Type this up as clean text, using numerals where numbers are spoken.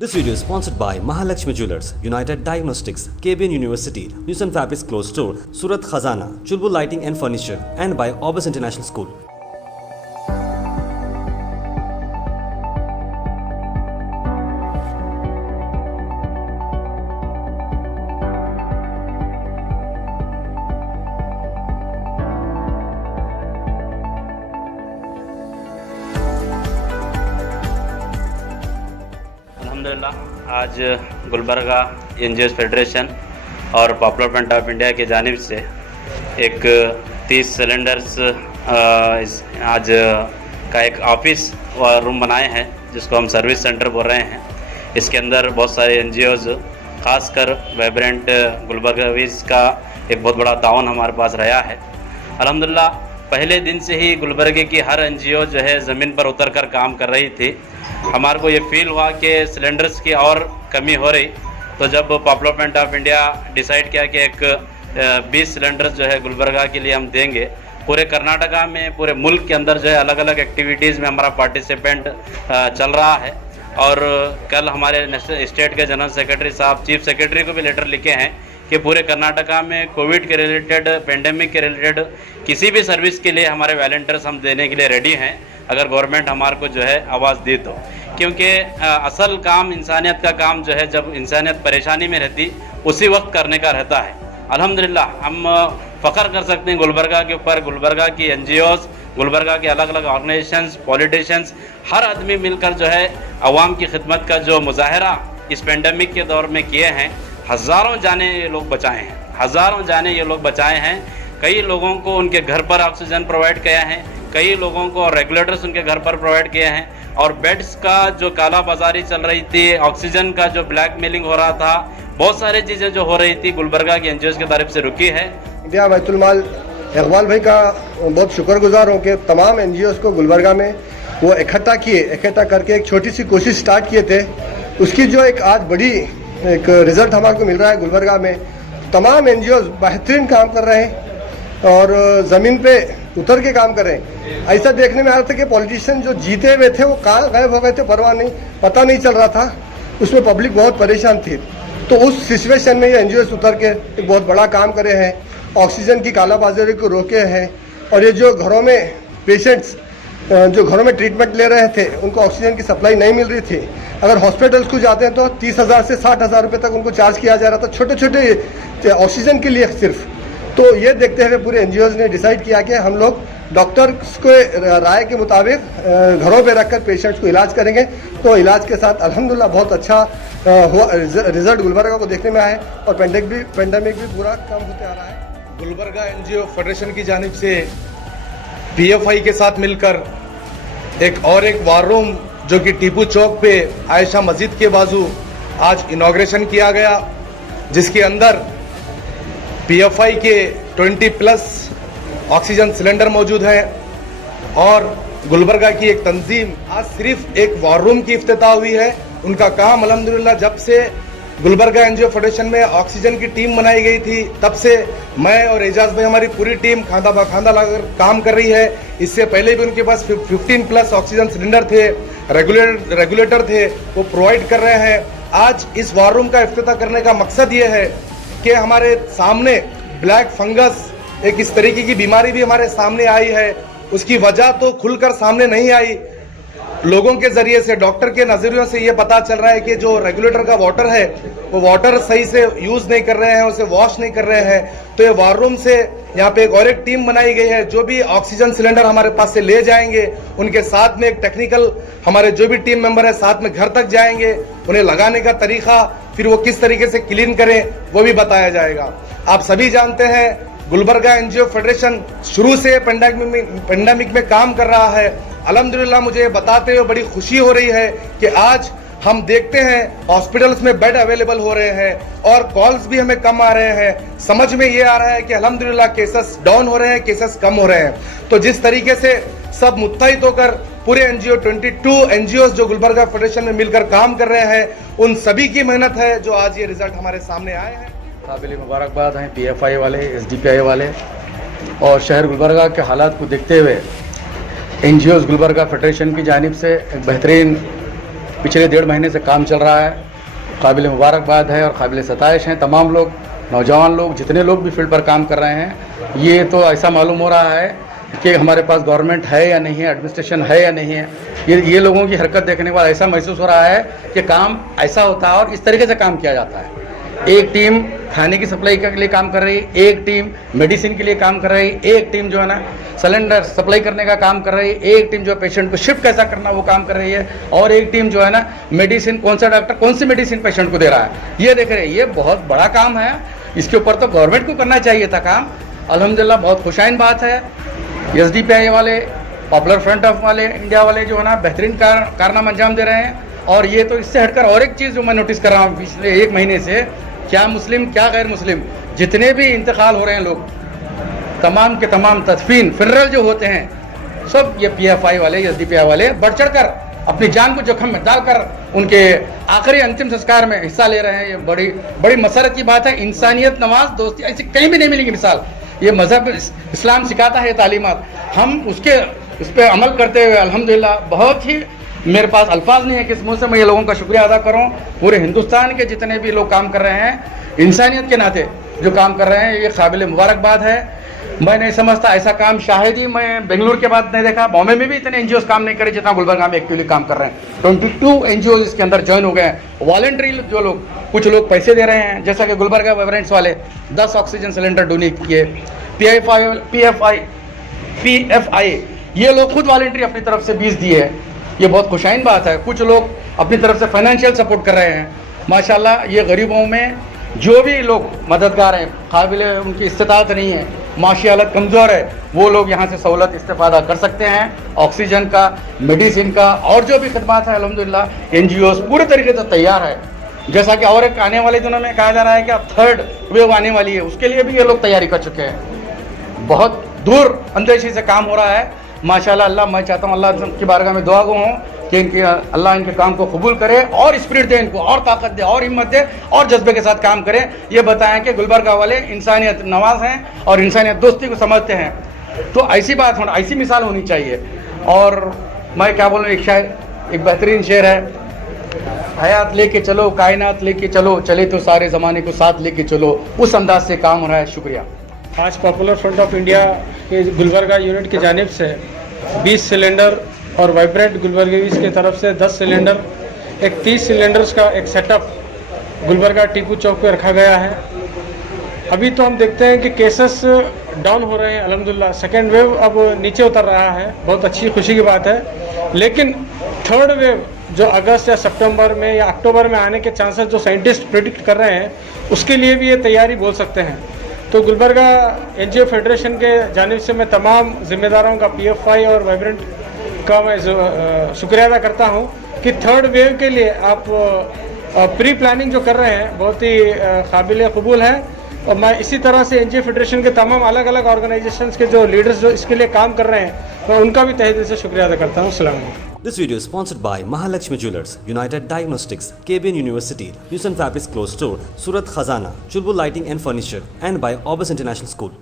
This video is sponsored by Mahalakshmi Jewelers, United Diagnostics, KBN University, Newson Fabrics Clothes Store, Surat Khazana, Chulbul Lighting and Furniture, and by Orbis International School. अल्हम्दुलिल्लाह आज Gulbarga NGO federation और popular front of India की जानिब से एक 30 cylinders आज का एक ऑफिस व रूम बनाए हैं जिसको हम सर्विस सेंटर बोल रहे हैं। इसके अंदर बहुत सारे एनजीओज़ खासकर वाइब्रेंट गुलबर्गावीज़ का एक बहुत बड़ा ताउन हमारे पास रहा है। अल्हम्दुलिल्लाह पहले दिन से ही गुलबर्गे की हर एनजीओ जो है ज़मीन पर उतर कर काम कर रही थी। हमारे को ये फील हुआ कि सिलेंडर्स की और कमी हो रही, तो जब popular front of India decide किया कि एक 20 सिलेंडर्स जो है गुलबर्गा के लिए हम देंगे। पूरे कर्नाटका में, पूरे मुल्क के अंदर जो है अलग अलग एक्टिविटीज़ में हमारा पार्टिसिपेंट चल रहा है। और कल हमारे स्टेट के जनरल सेक्रेटरी साहब चीफ सेक्रेटरी को भी लेटर लिखे हैं कि पूरे कर्नाटका में कोविड के रिलेटेड, पेंडेमिक के रिलेटेड किसी भी सर्विस के लिए हमारे वॉलंटियर्स हम देने के लिए रेडी हैं, अगर गवर्नमेंट हमारे को जो है आवाज़ दी तो। क्योंकि असल काम इंसानियत का काम जो है जब इंसानियत परेशानी में रहती उसी वक्त करने का रहता है। अल्हम्दुलिल्लाह हम फ़ख्र कर सकते हैं गुलबर्गा के ऊपर। गुलबर्गा की एनजीओज़, गुलबर्गा के अलग अलग ऑर्गेनाइजेशंस, पॉलिटिशियंस, हर आदमी मिलकर जो है अवाम की खिदमत का जो मुजाहरा इस पेंडेमिक के दौर में किए हैं। हज़ारों जाने ये लोग बचाए हैं, हज़ारों जाने ये लोग बचाए हैं। कई लोगों को उनके घर पर ऑक्सीजन प्रोवाइड किया है, कई लोगों को रेगुलेटर्स उनके घर पर प्रोवाइड किए हैं। और बेड्स का जो काला बाजारी चल रही थी, ऑक्सीजन का जो ब्लैक मेलिंग हो रहा था, बहुत सारी चीज़ें जो हो रही थी गुलबर्गा की एनजीओ की तरफ से रुकी है। इंडिया बैतुल माल इकबाल भाई का बहुत शुक्रगुजार हूँ कि तमाम एनजीओ को गुलबर्गा में वो इकट्ठा करके एक छोटी सी कोशिश स्टार्ट किए थे। उसकी जो एक आज बड़ी एक रिजल्ट हमारे को मिल रहा है। गुलबर्गा में तमाम एनजीओ बेहतरीन काम कर रहे हैं और ज़मीन पे उतर के काम कर रहे हैं। ऐसा देखने में आ रहा था कि पॉलिटिशियन जो जीते हुए थे वो कहाँ गायब हो गए थे, परवाह नहीं, पता नहीं चल रहा था। उसमें पब्लिक बहुत परेशान थी। तो उस सिचुएशन में ये एनजीओ उतर के एक बहुत बड़ा काम करे हैं, ऑक्सीजन की कालाबाजारी को रोके हैं। और ये जो घरों में पेशेंट्स जो घरों में ट्रीटमेंट ले रहे थे उनको ऑक्सीजन की सप्लाई नहीं मिल रही थी। अगर हॉस्पिटल्स को जाते हैं तो 30,000 से 60,000 रुपये तक उनको चार्ज किया जा रहा था छोटे छोटे ऑक्सीजन के लिए सिर्फ। तो ये देखते हुए पूरे एनजीओज़ ने डिसाइड किया कि हम लोग डॉक्टर्स को राय के मुताबिक घरों पे रखकर पेशेंट्स को इलाज करेंगे। तो इलाज के साथ अल्हम्दुलिल्लाह बहुत अच्छा रिजल्ट गुलबर्गा को देखने में आया है और पेंडेमिक भी पूरा कम होते आ रहा है। गुलबर्गा एनजीओ फेडरेशन की जानिब से पीएफआई के साथ मिलकर एक वार रूम जो कि टीपू चौक पे आयशा मस्जिद के बाजू आज इनॉग्रेशन किया गया, जिसके अंदर पीएफआई के 20+ ऑक्सीजन सिलेंडर मौजूद है। और गुलबर्गा की एक तंजीम आज सिर्फ एक वार रूम की इफ्तिताह हुई है। उनका काम अल्हम्दुलिल्लाह जब से गुलबर्गा एनजीओ फेडरेशन में ऑक्सीजन की टीम बनाई गई थी तब से मैं और एजाज भाई हमारी पूरी टीम खांदा खांदा लगाकर काम कर रही है। इससे पहले भी उनके पास 15+ ऑक्सीजन सिलेंडर थे, रेगुलेटर थे, वो प्रोवाइड कर रहे हैं। आज इस वार रूम का इफ्तिताह करने का मकसद ये है कि हमारे सामने ब्लैक फंगस एक इस तरीके की बीमारी भी हमारे सामने आई है। उसकी वजह तो खुलकर सामने नहीं आई, लोगों के जरिए से, डॉक्टर के नजरियों से ये पता चल रहा है कि जो रेगुलेटर का वाटर है वो वाटर सही से यूज नहीं कर रहे हैं, उसे वॉश नहीं कर रहे हैं। तो ये वार रूम से यहाँ पे एक टीम बनाई गई है जो भी ऑक्सीजन सिलेंडर हमारे पास से ले जाएंगे, उनके साथ में एक टेक्निकल हमारे जो भी टीम मेंबर है साथ में घर तक जाएंगे। उन्हें लगाने का तरीका, फिर वो किस तरीके से क्लीन करें वो भी बताया जाएगा। आप सभी जानते हैं गुलबर्गा एनजीओ फेडरेशन शुरू से पेंडेमिक में काम कर रहा है। अल्हम्दुलिल्लाह मुझे बताते हुए बड़ी खुशी हो रही है कि आज हम देखते हैं हॉस्पिटल्स में बेड अवेलेबल हो रहे हैं और कॉल्स भी हमें कम आ रहे हैं। समझ में ये आ रहा है कि अल्हम्दुलिल्लाह केसेस डाउन हो रहे हैं, केसेस कम हो रहे हैं। तो जिस तरीके से सब मुत्तहिद होकर पूरे एनजीओ 22 एनजीओ जो गुलबर्गा फेडरेशन में मिलकर काम कर रहे हैं, उन सभी की मेहनत है जो आज ये रिजल्ट हमारे सामने आए हैं। काबिल मुबारकबाद हैं पीएफआई वाले, एसडीपीआई वाले और शहर गुलबर्गा के हालात को देखते हुए एनजीओ गुलबर्गा फेडरेशन की जानिब से एक बेहतरीन पिछले 1.5 महीने से काम चल रहा है, काबिल मुबारकबाद है और काबिल सताइश हैं तमाम लोग, नौजवान लोग, जितने लोग भी फील्ड पर काम कर रहे हैं। ये तो ऐसा मालूम हो रहा है कि हमारे पास गवर्नमेंट है या नहीं है, एडमिनिस्ट्रेशन है या नहीं है। ये लोगों की हरकत देखने के बाद ऐसा महसूस हो रहा है कि काम ऐसा होता है और इस तरीके से काम किया जाता है। एक टीम खाने की सप्लाई के लिए काम कर रही है, एक टीम मेडिसिन के लिए काम कर रही है, एक टीम जो है ना सिलेंडर सप्लाई करने का काम कर रही है, एक टीम जो पेशेंट को शिफ्ट कैसा करना वो काम कर रही है, और एक टीम जो है ना मेडिसिन कौन सा डॉक्टर कौन सी मेडिसिन पेशेंट को दे रहा है ये देख रहे हैं। ये बहुत बड़ा काम है, इसके ऊपर तो गवर्नमेंट को करना चाहिए था काम। अल्हम्दुलिल्लाह बहुत खुशाइन बात है, SDPI वाले, पॉपुलर फ्रंट ऑफ वाले, इंडिया वाले जो है ना बेहतरीन कारनामा अंजाम दे रहे हैं। और ये तो इससे हटकर और एक चीज़ जो मैं नोटिस कर रहा हूँ पिछले 1 महीने से, क्या मुस्लिम क्या गैर मुस्लिम जितने भी इंतकाल हो रहे हैं लोग, तमाम के तमाम तदफीन फिनरल जो होते हैं सब ये PFI वाले, SDPI वाले बढ़ चढ़ कर अपनी जान को जोखिम में डालकर उनके आखिरी अंतिम संस्कार में हिस्सा ले रहे हैं। ये बड़ी बड़ी मसरत की बात है। इंसानियत, नमाज, दोस्ती ऐसी कहीं भी नहीं मिलेगी मिसाल। ये मज़हब इस्लाम सिखाता है तालीमात, हम उस पर अमल करते हुए अल्हम्दुलिल्लाह बहुत ही, मेरे पास अल्फाज नहीं है किस मुँह से मैं ये लोगों का शुक्रिया अदा करूँ। पूरे हिंदुस्तान के जितने भी लोग काम कर रहे हैं इंसानियत के नाते जो काम कर रहे हैं, ये काबिल मुबारकबाद है। मैं नहीं समझता ऐसा काम शायद ही मैं बेंगलुरु के बाद नहीं देखा, बॉम्बे में भी इतने NGOs काम नहीं करे जितना गुलबर्गा में एक्टिवली काम कर रहे हैं। 22 NGOs इसके अंदर ज्वाइन हो गए हैं। वॉलंटरी जो लोग, कुछ लोग पैसे दे रहे हैं, जैसा कि गुलबर्गा वाइब्रेंट्स वाले 10 ऑक्सीजन सिलेंडर डोनेट किए। PFI ये लोग खुद वॉलंटरी अपनी तरफ से 20 दिए है, ये बहुत खुशाइन बात है। कुछ लोग अपनी तरफ से फाइनेंशियल सपोर्ट कर रहे हैं। माशाल्लाह ये गरीबों में जो भी लोग मददगार हैं, काबिल उनकी इस्तिताअत नहीं है, माशी हालत कमज़ोर है, वो लोग यहाँ से सहूलत इस्तेफादा कर सकते हैं। ऑक्सीजन का, मेडिसिन का और जो भी खदमात है अल्हम्दुलिल्लाह NGOs पूरे तरीके से तैयार है। जैसा कि और एक आने वाले दिनों में कहा जा रहा है कि अब 3rd वेव आने वाली है, उसके लिए भी ये लोग तैयारी कर चुके हैं। बहुत दूर अंदेशी से काम हो रहा है माशाल्लाह। अल्लाह, मैं चाहता हूँ अल्लाह की बारगाह में दुआ गो हूँ कि इनके अल्लाह इनके काम को कबूल करे और स्पिरिट दे इनको, और ताकत दे, और हिम्मत दे, और जज्बे के साथ काम करें। ये बताएं कि गुलबर्गा वाले इंसानियत नवाज हैं और इंसानियत दोस्ती को समझते हैं। तो ऐसी बात होना, ऐसी मिसाल होनी चाहिए। और मैं क्या बोलूँ, एक शायर, एक बेहतरीन शेर है, हयात लेके चलो, कायनात लेके चलो, चले तो सारे ज़माने को साथ लेके चलो, उस अंदाज से काम हो रहा है। शुक्रिया। आज पॉपुलर फ्रंट ऑफ इंडिया के गुलबर्गा यूनिट की जानिब से 20 सिलेंडर और वाइब्रेंट गुलबर्गीज की तरफ से 10 सिलेंडर, एक 30 सिलेंडर्स का एक सेटअप गुलबर्गा टीपू चौक पे रखा गया है। अभी तो हम देखते हैं कि केसेस डाउन हो रहे हैं अल्हम्दुलिल्लाह, 2nd वेव अब नीचे उतर रहा है, बहुत अच्छी खुशी की बात है। लेकिन 3rd वेव जो अगस्त या सितंबर में या अक्टूबर में आने के चांसेस जो साइंटिस्ट प्रिडिक्ट कर रहे हैं, उसके लिए भी ये तैयारी बोल सकते हैं। तो गुलबर्गा NGO फेडरेशन के जानिब से मैं तमाम जिम्मेदारों का, PFI और वाइब्रेंट का मैं शुक्रिया अदा करता हूँ कि 3rd वेव के लिए आप प्री प्लानिंग जो कर रहे हैं बहुत ही काबिल कबूल है। और मैं इसी तरह से NGO फेडरेशन के तमाम अलग अलग ऑर्गेनाइजेशंस के जो लीडर्स जो इसके लिए काम कर रहे हैं, मैं उनका भी तहे दिल से शुक्रिया अदा करता हूँ। अस्सलाम वालेकुम। This video is sponsored by Mahalakshmi Jewelers, United Diagnostics, KBN University, News and Fabrics Clothes Store, Surat Khazana, Chulbul Lighting and Furniture, and by Orbis International School.